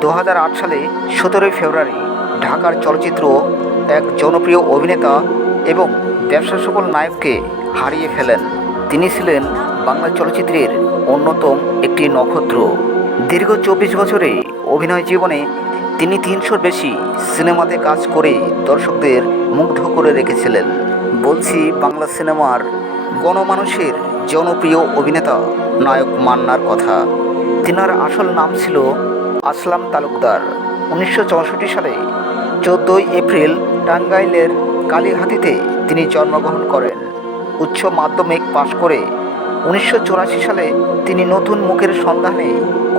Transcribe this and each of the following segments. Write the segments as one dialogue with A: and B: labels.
A: দু হাজার আট সালে সতেরোই ফেব্রুয়ারি ঢাকার চলচ্চিত্র এক জনপ্রিয় অভিনেতা এবং ব্যবসা সফল নায়ককে হারিয়ে ফেলেন। তিনি ছিলেন বাংলা চলচ্চিত্রের অন্যতম একটি নক্ষত্র। দীর্ঘ চব্বিশ বছরে অভিনয় জীবনে তিনি তিনশোর বেশি সিনেমাতে কাজ করে দর্শকদের মুগ্ধ করে রেখেছিলেন। বলছি, বাংলা সিনেমার গণমানুষের জনপ্রিয় অভিনেতা নায়ক মান্নার কথা। তিনার আসল নাম ছিল আসলাম তালুকদার। উনিশশো চৌষট্টি সালে চোদ্দোই এপ্রিল টাঙ্গাইলের কালীহাতিতে তিনি জন্মগ্রহণ করেন। উচ্চ মাধ্যমিক পাশ করে উনিশশো চুরাশি সালে তিনি নতুন মুখের সন্ধানে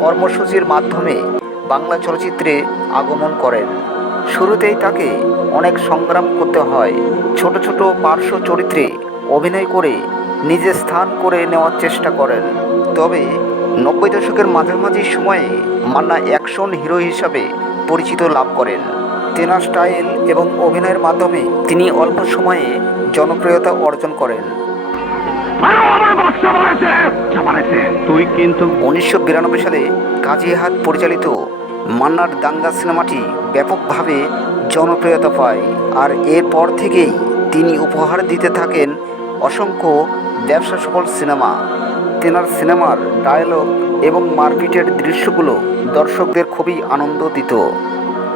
A: কর্মসূচির মাধ্যমে বাংলা চলচ্চিত্রে আগমন করেন। শুরুতেই তাকে অনেক সংগ্রাম করতে হয়। ছোট ছোট পার্শ্ব চরিত্রে অভিনয় করে নিজে স্থান করে নেওয়ার চেষ্টা করেন। তবে নব্বই দশকের মাঝামাঝি সময়ে মান্না অ্যাকশন হিরো হিসাবে পরিচিত লাভ করেন। তেনার স্টাইল এবং অভিনয়ের মাধ্যমে তিনি অল্প সময়ে জনপ্রিয়তা অর্জন করেন।
B: তুই কিন্তু
A: উনিশশো বিরানব্বই সালে কাজী হাত পরিচালিত মান্নার দাঙ্গা সিনেমাটি ব্যাপকভাবে জনপ্রিয়তা পায়। আর এরপর থেকেই তিনি উপহার দিতে থাকেন অসংখ্য ব্যবসা সফল সিনেমা। তেনার সিনেমার ডায়ালগ এবং মারপিটের দৃশ্যগুলো দর্শকদের খুবই আনন্দ দিত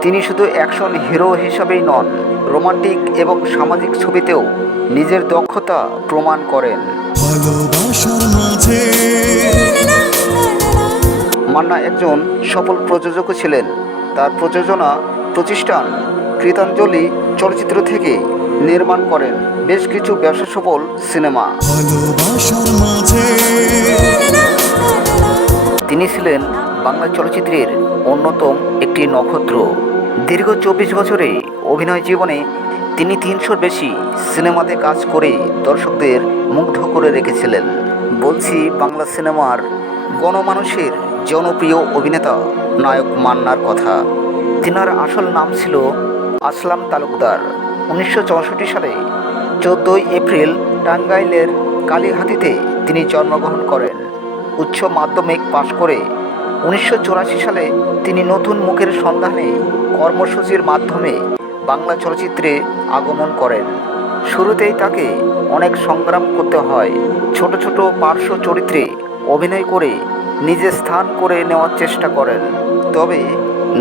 A: তিনি শুধু অ্যাকশন হিরো হিসাবেই নন রোমান্টিক এবং সামাজিক ছবিতেও নিজের দক্ষতা প্রমাণ করেন। মান্না একজন সফল প্রযোজকও ছিলেন। তার প্রযোজনা প্রতিষ্ঠান কৃতাঞ্জলি চলচ্চিত্র থেকে নির্মাণ করেন বেশ কিছু ব্যবসা সফল সিনেমা। তিনি ছিলেন বাংলা চলচ্চিত্রের অন্যতম একটি নক্ষত্র। দীর্ঘ চব্বিশ বছরে অভিনয় জীবনে তিনি তিনশোর বেশি সিনেমাতে কাজ করে দর্শকদের মুগ্ধ করে রেখেছিলেন। বলছি বাংলা সিনেমার গণমানুষের জনপ্রিয় অভিনেতা নায়ক মান্নার কথা। তিনার আসল নাম ছিল আসলাম তালুকদার। উনিশশো চৌষট্টি সালে চোদ্দোই এপ্রিল টাঙ্গাইলের কালীহাতিতে তিনি জন্মগ্রহণ করেন। উচ্চ মাধ্যমিক পাশ করে উনিশশো চুরাশি সালে তিনি নতুন মুখের সন্ধানে কর্মসূচির মাধ্যমে বাংলা চলচ্চিত্রে আগমন করেন। শুরুতেই তাকে অনেক সংগ্রাম করতে হয়, ছোট ছোট পার্শ্ব চরিত্রে অভিনয় করে নিজে স্থান করে নেওয়ার চেষ্টা করেন। তবে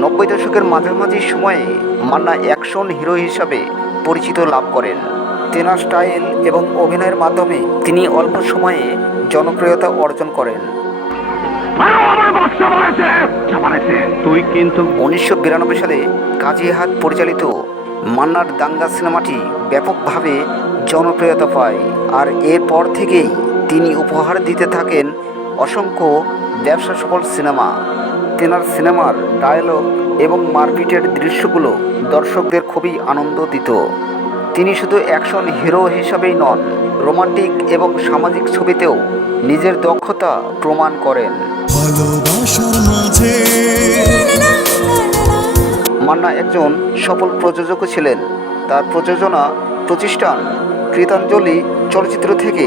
A: নব্বই দশকের মাঝামাঝি সময়ে মান্না অ্যাকশন হিরো হিসাবে পরিচিত লাভ করেন। তেনার স্টাইল এবং অভিনয়ের মাধ্যমে তিনি অল্প সময়ে জনপ্রিয়তা অর্জন করেন।
B: তুই কিন্তু
A: উনিশশো বিরানব্বই সালে কাজী হাত পরিচালিত মান্নার দাঙ্গা সিনেমাটি ব্যাপকভাবে জনপ্রিয়তা পায়। আর এরপর থেকেই তিনি উপহার দিতে থাকেন অসংখ্য ব্যবসা সফল সিনেমা। তেনার সিনেমার ডায়ালগ এবং মারপিটের দৃশ্যগুলো দর্শকদের খুবই আনন্দ দিত তিনি শুধু অ্যাকশন হিরো হিসাবেই নন রোমান্টিক এবং সামাজিক ছবিতেও নিজের দক্ষতা প্রমাণ করেন। মান্না একজন সফল প্রযোজকও ছিলেন। তার প্রযোজনা প্রতিষ্ঠান কৃতাঞ্জলি চলচ্চিত্র থেকে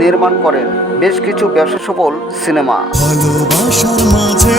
A: নির্মাণ করেন বেশ কিছু ব্যবসা সফল সিনেমা।
C: ভালোবাসার মাঝে